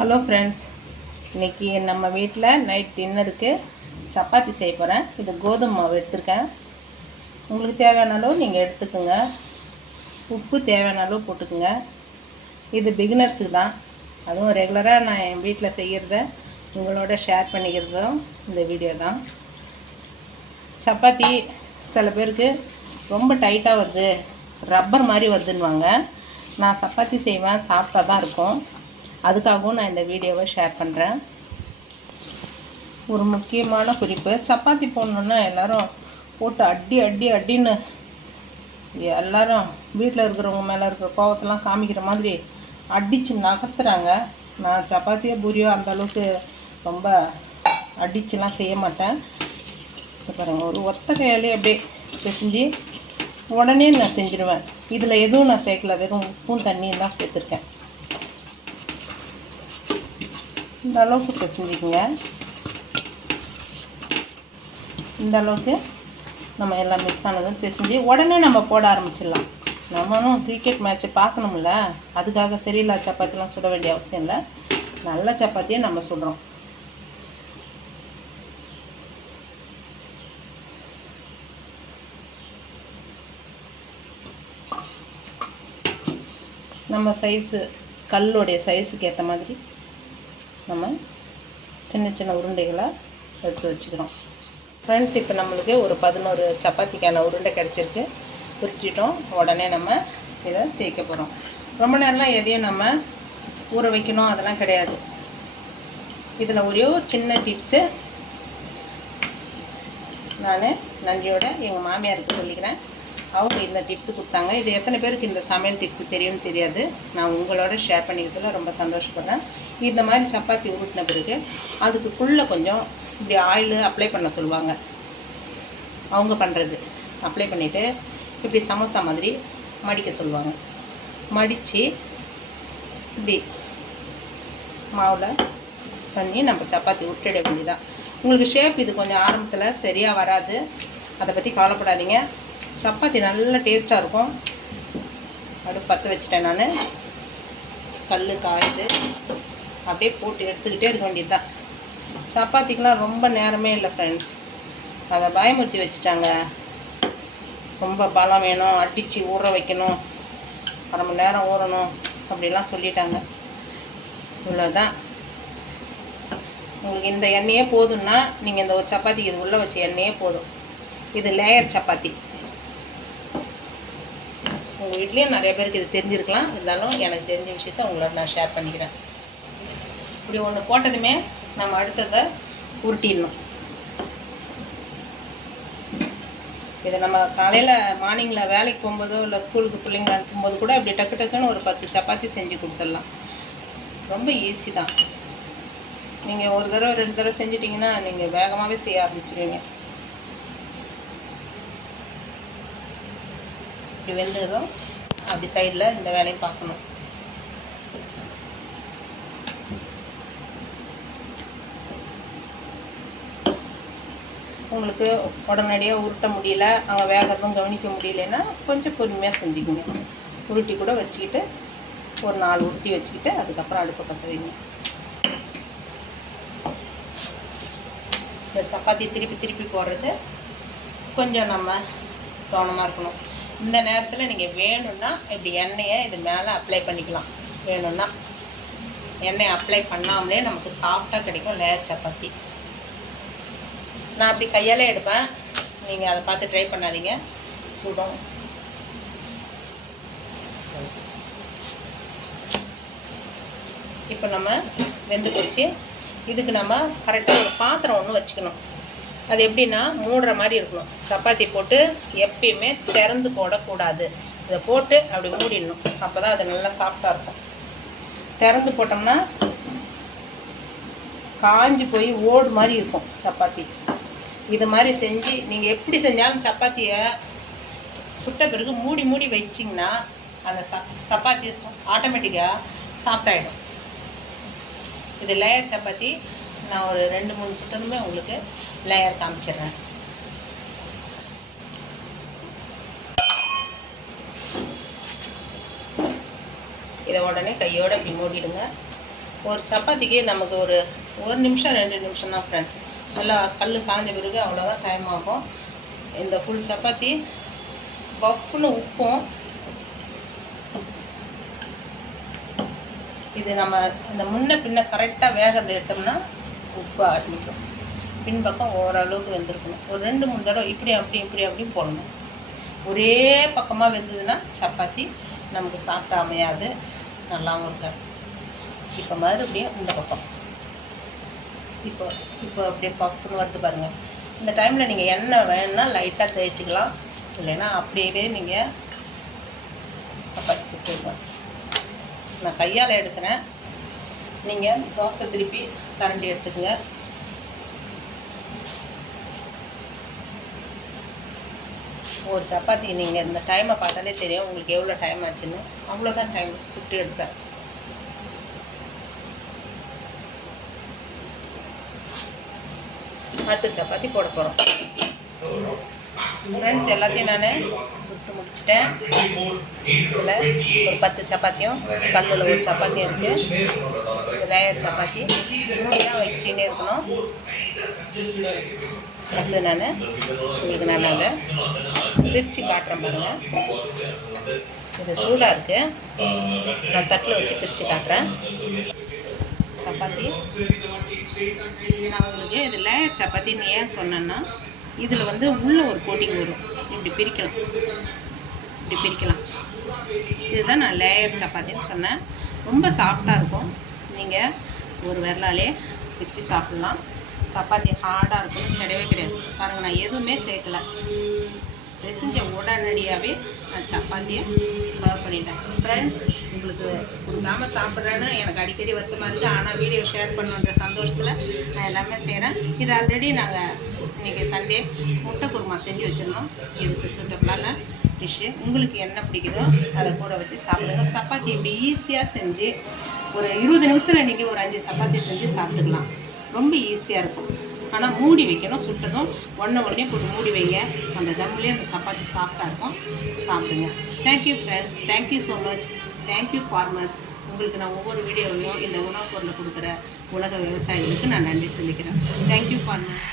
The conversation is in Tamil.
ஹலோ ஃப்ரெண்ட்ஸ் இன்றைக்கி நம்ம வீட்டில் நைட் டின்னருக்கு சப்பாத்தி செய்ய போகிறேன் இது கோதுமை மாவு எடுத்திருக்கேன். உங்களுக்கு தேவையான அளவு நீங்கள் எடுத்துக்கோங்க. உப்பு தேவையான அளவு போட்டுக்குங்க. இது பிகினர்ஸுக்கு தான். அதுவும் ரெகுலராக நான் என் வீட்டில் செய்கிறத உங்களோட ஷேர் பண்ணிக்கிறதும் இந்த வீடியோ தான். சப்பாத்தி சில பேருக்கு ரொம்ப டைட்டாக வருது. ரப்பர் மாதிரி வருதுன்னுவாங்க. நான் சப்பாத்தி செய்வேன் சாஃப்டாக தான் இருக்கும். அதுக்காகவும் நான் இந்த வீடியோவை ஷேர் பண்ணுறேன் ஒரு முக்கியமான குறிப்பு. சப்பாத்தி போடணுன்னா எல்லோரும் போட்டு அடி அடி அடின்னு எல்லோரும் வீட்டில் இருக்கிறவங்க மேலே இருக்கிற கோவத்தெல்லாம் காமிக்கிற மாதிரி அடித்து நகர்த்துறாங்க. நான் சப்பாத்தியோ பூரியோ அந்த அளவுக்கு ரொம்ப அடிச்சுலாம் செய்ய மாட்டேன். பாருங்கள் ஒரு ஒத்த கையாலே அப்படியே பிசைஞ்சு உடனே நான் செஞ்சுருவேன். இதில் எதுவும் நான் சேர்க்கல வெறும் உப்பும் தண்ணியும் தான் சேர்த்துருக்கேன். இந்த அளவுக்கு பிசைஞ்சிக்கங்க இந்த அளவுக்கு நம்ம எல்லாம் மிக்ஸ் ஆனதும் பிசைஞ்சு உடனே நம்ம போட ஆரம்பிச்சிடலாம். நம்மளும் கிரிக்கெட் மேட்ச்சை பார்க்கணும்ல. அதுக்காக சரியில்லா சப்பாத்திலாம் சுட வேண்டிய அவசியம் இல்லை. நல்ல சப்பாத்தியை நம்ம சுடுறோம். நம்ம சைஸு கல்லுடைய சைஸுக்கு ஏற்ற மாதிரி நம்ம சின்ன சின்ன உருண்டைகளாக எடுத்து வச்சுக்கிறோம். ஃப்ரெண்ட்ஸ் இப்போ நம்மளுக்கு ஒரு பதினோரு சப்பாத்திக்கான உருண்டை கிடச்சிருக்கு. உருட்டிட்டோம். உடனே நம்ம இதை தேய்க்க போகிறோம் ரொம்ப நேரம்லாம் எதையும் நம்ம ஊற வைக்கணும் அதெல்லாம் கிடையாது. இதில் ஒரே ஒரு சின்ன டிப்ஸு நான் நன்றியோட எங்கள் மாமியாருக்கு சொல்லிக்கிறேன். அவங்க இந்த டிப்ஸ் கொடுத்தாங்க. இது எத்தனை பேருக்கு இந்த சமையல் டிப்ஸ் தெரியும்னு தெரியாது. நான் உங்களோட ஷேர் பண்ணிக்கிறதுல ரொம்ப சந்தோஷப்படுறேன். இந்த மாதிரி சப்பாத்தி உருட்டின பிறகு அதுக்குள்ளே கொஞ்சம் இப்படி ஆயில் அப்ளை பண்ண சொல்லுவாங்க. அவங்க பண்ணுறது அப்ளை பண்ணிவிட்டு இப்படி சமோசா மாதிரி மடிக்க சொல்லுவாங்க. மடித்து இப்படி மாவில் பண்ணி நம்ம சப்பாத்தி விட்டுட வேண்டியதான் உங்களுக்கு ஷேப் இது கொஞ்சம் ஆரம்பத்தில் சரியாக வராது. அதை பற்றி கவலைப்படாதீங்க. சப்பாத்தி நல்ல டேஸ்ட்டாக இருக்கும். அடுப்பு பற்ற வச்சுட்டேன் நான். கல் காயுது. அப்படியே போட்டு எடுத்துக்கிட்டே இருக்க வேண்டியது தான் சப்பாத்திக்கெலாம் ரொம்ப நேரமே இல்லை ஃப்ரெண்ட்ஸ் அதை பயமுறுத்தி வச்சுட்டாங்க. ரொம்ப பலம் வேணும் அடித்து ஊற வைக்கணும். அரை மணி நேரம் ஊறணும் அப்படிலாம் சொல்லிட்டாங்க. இவ்வளோதான் உங்களுக்கு இந்த எண்ணெயே போதும்னா நீங்கள் இந்த ஒரு சப்பாத்திக்கு இது உள்ளே வச்ச எண்ணெயே போதும். இது லேயர் சப்பாத்தி. உங்கள் வீட்லேயும் நிறைய பேருக்கு இது தெரிஞ்சிருக்கலாம். இருந்தாலும் எனக்கு தெரிஞ்ச விஷயத்த உங்களோட நான் ஷேர் பண்ணிக்கிறேன். இப்படி ஒன்று போட்டதுமே நம்ம அடுத்ததை உருட்டிடணும். இதை நம்ம காலையில் மார்னிங்கில் வேலைக்கு போகும்போதோ இல்லை ஸ்கூலுக்கு பிள்ளைங்க அனுப்பும்போது கூட இப்படி டக்கு டக்குன்னு ஒரு பத்து சப்பாத்தி செஞ்சு கொடுத்துடலாம். ரொம்ப ஈஸி தான். நீங்கள் ஒரு தடவை ரெண்டு தடவை செஞ்சிட்டிங்கன்னா நீங்கள் வேகமாகவே செய்ய ஆரம்பிச்சிருவீங்க. இப்படி வெந்ததும் அப்படி சைடில் இந்த வேலையை பார்க்கணும். உங்களுக்கு உடனடியாக உருட்ட முடியல அங்கே வேகிறதும் கவனிக்க முடியலன்னா கொஞ்சம் பொறுமையாக செஞ்சுக்கோங்க. உருட்டி கூட வச்சுக்கிட்டு ஒரு நாலு உருட்டி வச்சுக்கிட்டு அதுக்கப்புறம் அடுப்பை பற்ற வைங்க. இந்த சப்பாத்தி திருப்பி திருப்பி போடுறது கொஞ்சம் நம்ம கவனமாக இருக்கணும். இந்த நேரத்தில் நீங்கள் வேணும்னா இப்படி எண்ணெயை இது மேலே அப்ளை பண்ணிக்கலாம். வேணும்னா. எண்ணெய் அப்ளை பண்ணாமலே நமக்கு சாஃப்டாக கிடைக்கும் லேயர் சப்பாத்தி. நான் அப்படி கையாலே எடுப்பேன். நீங்கள் அதை பார்த்து ட்ரை பண்ணாதீங்க. சுடும் இப்போ நம்ம வெந்து போச்சு. இதுக்கு நம்ம கரெக்டாக ஒரு பாத்திரம் ஒன்று வச்சுக்கணும். அது எப்படின்னா மூடுற மாதிரி இருக்கணும். சப்பாத்தி போட்டு எப்பயுமே திறந்து போடக்கூடாது. இதை போட்டு அப்படி மூடிடணும். அப்போ தான் அது நல்லா சாஃப்டாக இருக்கும். திறந்து போட்டோம்னா காஞ்சி போய் ஓடு மாதிரி இருக்கும் சப்பாத்தி. இது மாதிரி செஞ்சு நீங்கள் எப்படி செஞ்சாலும் சப்பாத்தியை சுட்ட பிறகு மூடி மூடி வச்சிங்கன்னா அந்த ச சப்பாத்தி ஆட்டோமேட்டிக்காக சாஃப்டாகிடும் இது லேயர் சப்பாத்தி. நான் ஒரு ரெண்டு மூணு சுட்டதுமே உங்களுக்கு லேயர் காமிச்சிடுறேன். இதை உடனே கையோடு இப்படி மூடிடுங்க ஒரு சப்பாத்திக்கு நமக்கு ஒரு ஒரு நிமிஷம் ரெண்டு நிமிஷம் தான் ஃப்ரெண்ட்ஸ் நல்லா கல் காஞ்ச பிறகு அவ்வளோதான் டைம் ஆகும். இந்த ஃபுல் சப்பாத்தி பஃப்னு உப்பும். இது நம்ம இந்த முன்ன பின்ன கரெக்டாக வேகிறத எடுத்தோம்னா உப்பு ஆரம்பிக்கும். பின்பக்கம் ஓரளவுக்கு வெந்திருக்கணும். ஒரு ரெண்டு மூணு தடவை இப்படி அப்படி இப்படி அப்படி போடணும். ஒரே பக்கமாக வெந்ததுன்னா சப்பாத்தி நமக்கு சாப்பிட்டா அமையாது. நல்லாவும் இருக்காது. இப்போ மறுபடியும் இந்த பக்கம். இப்போ இப்போ அப்படியே பப்புன்னு வருது பாருங்கள் இந்த டைமில் நீங்கள் எண்ணெய் வேணும்னா லைட்டாக தேய்ச்சிக்கலாம். இல்லைன்னா அப்படியே நீங்கள் சப்பாத்தி சுட்டுருக்கோம் நான் கையால் எடுக்கிறேன். நீங்கள் தோசை திருப்பி கரண்டி எடுத்துக்கங்க. ஒரு சப்பாத்தி நீங்கள் இந்த டைமை பார்த்தாலே தெரியும் உங்களுக்கு எவ்வளோ டைம் ஆச்சுன்னு. அவ்வளோதான் டைம் சுட்டு எடுக்க. அடுத்த சப்பாத்தி போட போகிறோம் ஃப்ரெண்ட்ஸ் எல்லாத்தையும் நான் சுட்டு முடிச்சிட்டேன். இதில் ஒரு பத்து சப்பாத்தியும் கல்லில் ஒரு சப்பாத்தியும் இருக்குது லேயர் சப்பாத்தி. மூணையாக வச்சுன்னே இருக்கணும். அடுத்து நான் உங்களுக்கு நான் அதை பிரித்து காட்டுறேன் பாருங்கள் இது சூடாக இருக்குது நான் தட்டில் வச்சு பிரித்து காட்டுறேன். சப்பாத்தி. நான் உங்களுக்கு இது லேயர் சப்பாத்தின்னு ஏன் சொன்னேன்னா இதில் வந்து உள்ளே ஒரு கோட்டிங் வரும். இப்படி பிரிக்கலாம். இப்படி பிரிக்கலாம். இதுதான் நான் லேயர் சப்பாத்தின்னு சொன்னேன். ரொம்ப சாஃப்டாக இருக்கும். நீங்கள் ஒரு விரலாலே பிரித்து சாப்பிட்லாம். சப்பாத்தி ஹார்டாக இருக்கும்னு கிடையவே கிடையாது. பாருங்கள் நான் எதுவுமே சேர்க்கல. பிசைஞ்ச உடனடியாகவே நான் சப்பாத்தியை சர்வ் பண்ணிட்டேன். ஃப்ரெண்ட்ஸ் உங்களுக்கு கொடுக்காம சாப்பிட்றேன்னு எனக்கு அடிக்கடி வருத்தமாக இருக்குது ஆனால் வீடியோ ஷேர் பண்ணுன்ற சந்தோஷத்தில் நான் எல்லாமே செய்கிறேன் இது ஆல்ரெடி நாங்கள் இன்றைக்கி சண்டே முட்டை குருமா செஞ்சு வச்சுருந்தோம். இதுக்கு சூட்டபிளான டிஷ்ஷு உங்களுக்கு என்ன பிடிக்குதோ அதை கூட வச்சு சாப்பிடுங்க. சப்பாத்தி இப்படி ஈஸியாக செஞ்சு ஒரு இருபது நிமிஷத்தில் நீங்கள் ஒரு அஞ்சு சப்பாத்தி செஞ்சு சாப்பிட்டுக்கலாம். ரொம்ப ஈஸியாக இருக்கும். ஆனால் மூடி வைக்கணும் சுட்டதும் ஒன்றை உடனே போட்டு மூடி வைங்க. அந்த தம்லேயே அந்த சப்பாத்தி சாஃப்டாக இருக்கும். சாப்பிடுங்க. Thank you friends thank you so much thank you farmers உங்களுக்கு நான் ஒவ்வொரு வீடியோவிலையும் இந்த உணவுப் பொருளை கொடுக்குற உலக விவசாயிகளுக்கு நான் நன்றி சொல்லிக்கிறேன். Thank you farmers